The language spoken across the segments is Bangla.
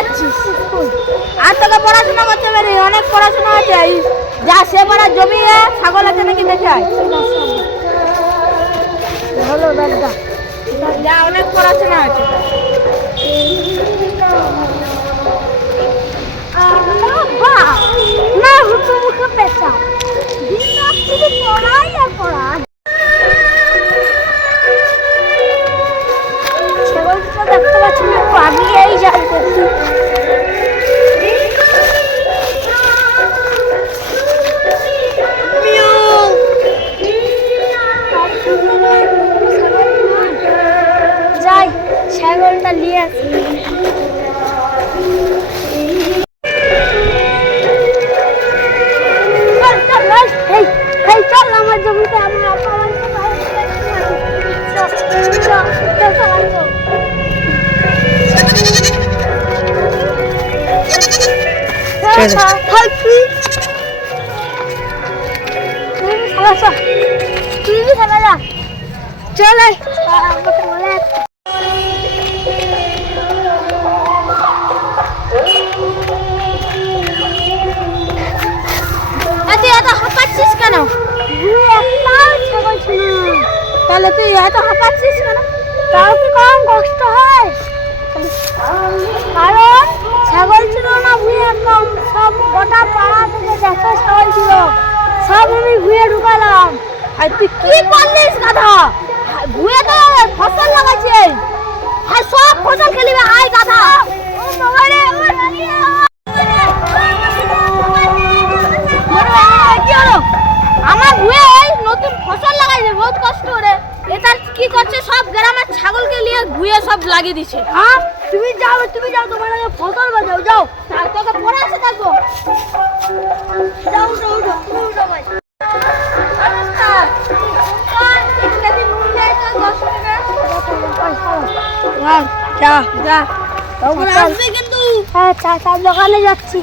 একটু। আর তোকে পড়াশোনা করতে পারি, অনেক পড়াশোনা আছে। যা সে পাড়ার জমি ছাগল আছে নাকি দেখে আয়। ভালো দাদা, যা অনেক পড়াশোনা আছে। না হুটু মুখে পেঁচা পড়াই আর পড়া। ছাগলটা দেখতে পাচ্ছি না, একটু আগিয়েই যাই করছি। যাই ছাগলটা নিয়ে আসি। চল আমার জমিতে, আমার আপা তুই খেলা যা, চল বলে। কেন তাহলে তুই এত হাঁপাচ্ছিস কেন? তাও কি কম কষ্ট হয়? কারণ ছাগল ছিল না ভুঁয়ে, একদম সব গোটা পাড়া থেকে যত ছাগল ছিল সব আমি ভুঁয়ে ঢুকালাম। আর তুই কি করলিস গাধা? ভুঁয়ে তো ফসল লাগাইছে, আর সব ফসল খেলিবে। আয় গাধা, আমার ভুঁয়ে নতুন ফসল লাগাইছে, বহুত কষ্ট করে। এটা কি করছে, সব গ্রামের ছাগলকে নিয়ে ভুঁয়ে সব লাগিয়ে দিচ্ছে। হ্যাঁ তুমি যাও তোমার আগে ফসল বাজাও, যাও। তোকে পড়ে আছে দেখবো, যাও তুমি উঠো ভাই। কিন্তু হ্যাঁ চা দোকানে যাচ্ছি।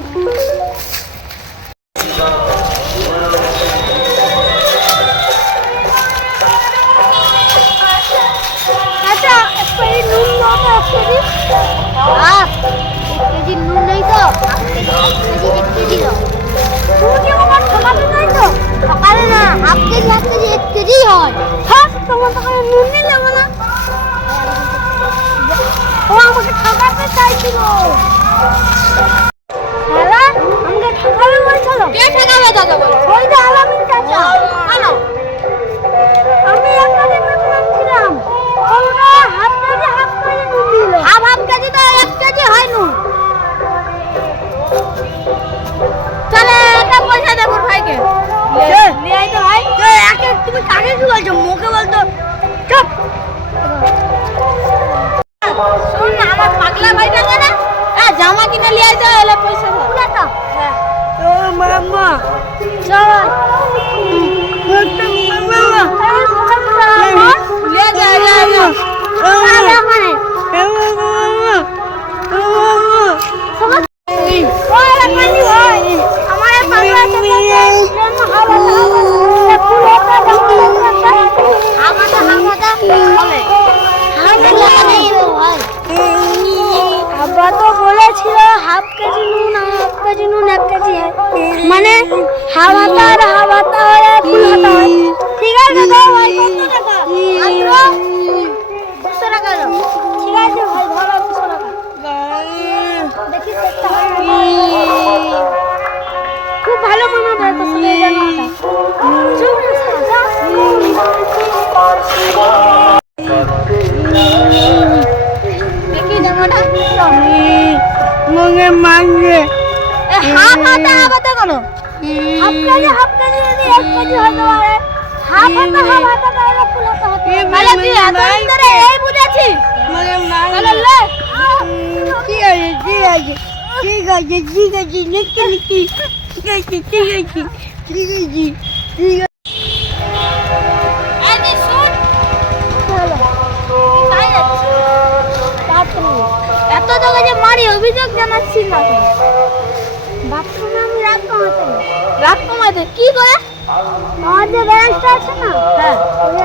নুন নেই তো, এক কেজি দাও। সকালে না হাফ কেজি 1 কেজি হয়। হ্যাঁ তোমার দোকানে নুন নেই যাবো না। ও আমাকে ঠকাতে চাইছিল। আমাকে ঠকাবে বলছিল। কে ঠকাবে দাদা বল? ওই যে আলামিন চাচা। কেন? আমি একটা দিন ছিলাম, ওরা হাফ কেজি নুন দিল। হাফ কেজি তো 1 কেজি হয় নুন। চলে এটা পয়সা দে মোর ভাইকে। নিয়ে আই তো ভাই। তুমি কাকে কি বলছো? মুখে বলতো চুপ। শোন না, আমার পাগলা ভাইটা না জামা কিনে নিয়ে আই তো, এলে পয়সা দাও। হ্যাঁ ও মামা চল ले जा আব্বা তো বলেছিল হাফ কেজি নুন 1 কেজি হয়, মানে হাওয়াটা আর হাওয়াটা হয় ফুল হাতা হয়। ঠিক আছে দাও ভাই, কত টাকা? মাত্র 200 টাকা দাও। ঠিক আছে ভাই, ভালো 200 টাকা দেখি চেষ্টা খুব ভালো মামা ভাই তো শুনে জানাটা চুপ সাজা দেখি জামাটা মঙ্গে মাঙ্গে হাফ হাতা কেন? হাফ কেজি যদি 1 কেজি হতে পারে, হাফ হতে হবে তাহলে ফুলাতে হতে তাহলে তুই এতদিন ধরে এই বুঝেছিস তাহলে লে ঠিক আছে ঠিক আছে ঠিক আছে ঠিক আছে লিখতে লিখি ঠিক আছে ঠিক আছে ঠিক আছে ঠিক আছে এই শুন চলো তাই যাচ্ছে বাথরুম এত তোকে যে মারি অভিযোগ জানাচ্ছি না বাথরুমে আমি রাত কমাতে রাত কমাতে কি করে আমার যে ব্যারাজটা আছে না হ্যাঁ ওই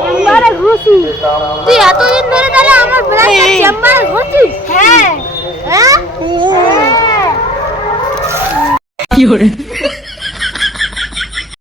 চেম্বারে ঘুষি তুই এতদিন ধরে তাহলে আমার ব্রাঞ্চে চেম্বারে ঘুরছিস হ্যাঁ হ্যাঁ হ্যাঁ কি hore